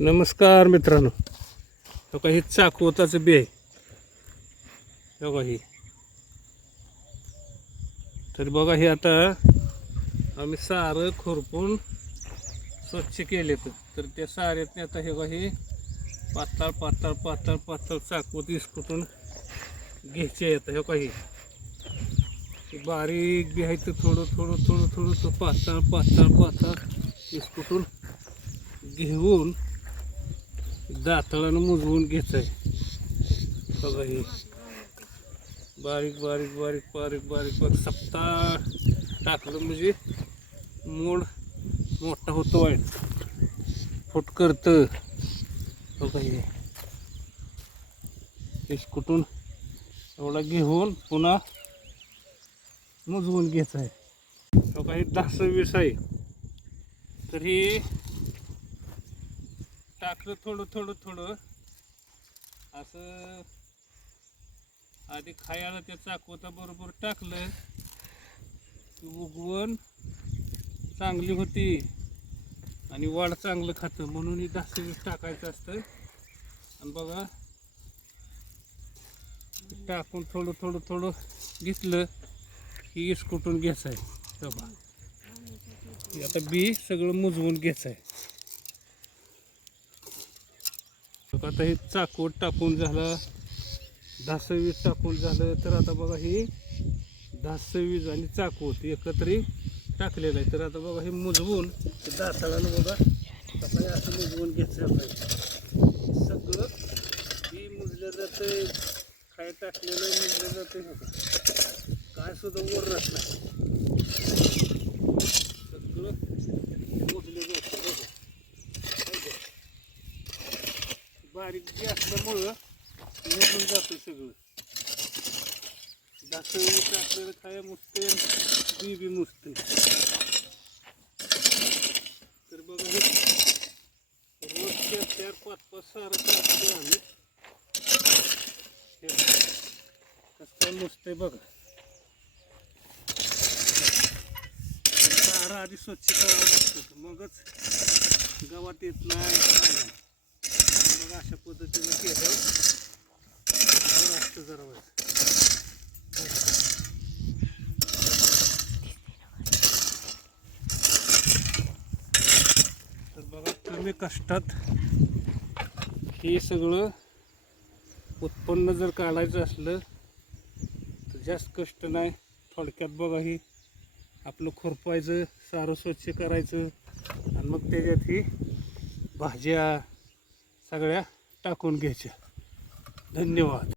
नमस्कार मित्रांनो, बघा ही चाकवताचं बी आहे. बघा ही तर बघा हे आता आम्ही सारं खुरपून स्वच्छ केले तर त्या साऱ्यातने आता हे बघा हे पातळ पातळ पातळ पातळ चाकवत इसकुटून घ्यायचे येतं. हे बघा ही बारीक बी आहे तर थोडं थोडं थोडं थोडं तो पातळ पातळ पातळ इसकुटून घेऊन दाताळानं मुजवून घ्यायचं आहे. बघा हे बारीक बारीक बारीक बारीक बारीक बारीक सप्ता टाकलं म्हणजे मूळ मोठा होतो आहे, फुट करतं. बघा हे इसकुटून एवढा घेऊन पुन्हा मुजवून घ्यायचं आहे. बघा हे 10-20 आहे तर ही टाकलं थोडं थोडं थोडं असं आधी खायला त्या चाकवता बरोबर टाकलं की उगवण चांगली होती आणि वाढ चांगलं खातं, म्हणून ही 10-20 टाकायचं असतं. आणि बघा टाकून थोडं थोडं थोडं घेतलं की इसकुटून घ्यायचं आहे. बघा आता बी सगळं मुजवून घ्यायचं आहे. आता हे चाकवट टाकून झालं, 10-20 टाकून झालं तर आता बघा ही 10-20 आणि चाकवट एकत्र टाकलेलं आहे. तर आता बघा हे मुजवून दाताळानं बघा कसं असं मुजवून घ्यायचं पाहिजे. सगळं ही मुजलं जातं, खाय टाकलेलं मुजलं जातं. काय सुद्धा वर राहत नाही, सगळं मुजलं जातं. बघा बारीक बी असल्यामुळं मुजून जातं सगळं. 10-20 टाकलेलं खाया मुजते, बी बी मुजते. तर बघा हे रोज 4-5 सारं टाकते आम्ही. कसं काय मुजते बघा. सारं आधी स्वच्छ करावं लागतं, मगच गावात येत नाही काय नाही. बघा अशा पद्धतीने केलं बरं असतं जरा वेळ. तर बघा कमी कष्टात हे सगळं उत्पन्न जर काढायचं असलं तर जास्त कष्ट नाही. थोडक्यात बघा ही आपलं खुरपायचं, सारं स्वच्छ करायचं आणि मग त्याच्यात ही भाज्या सगळ्या टाकून घ्यायच्या. धन्यवाद.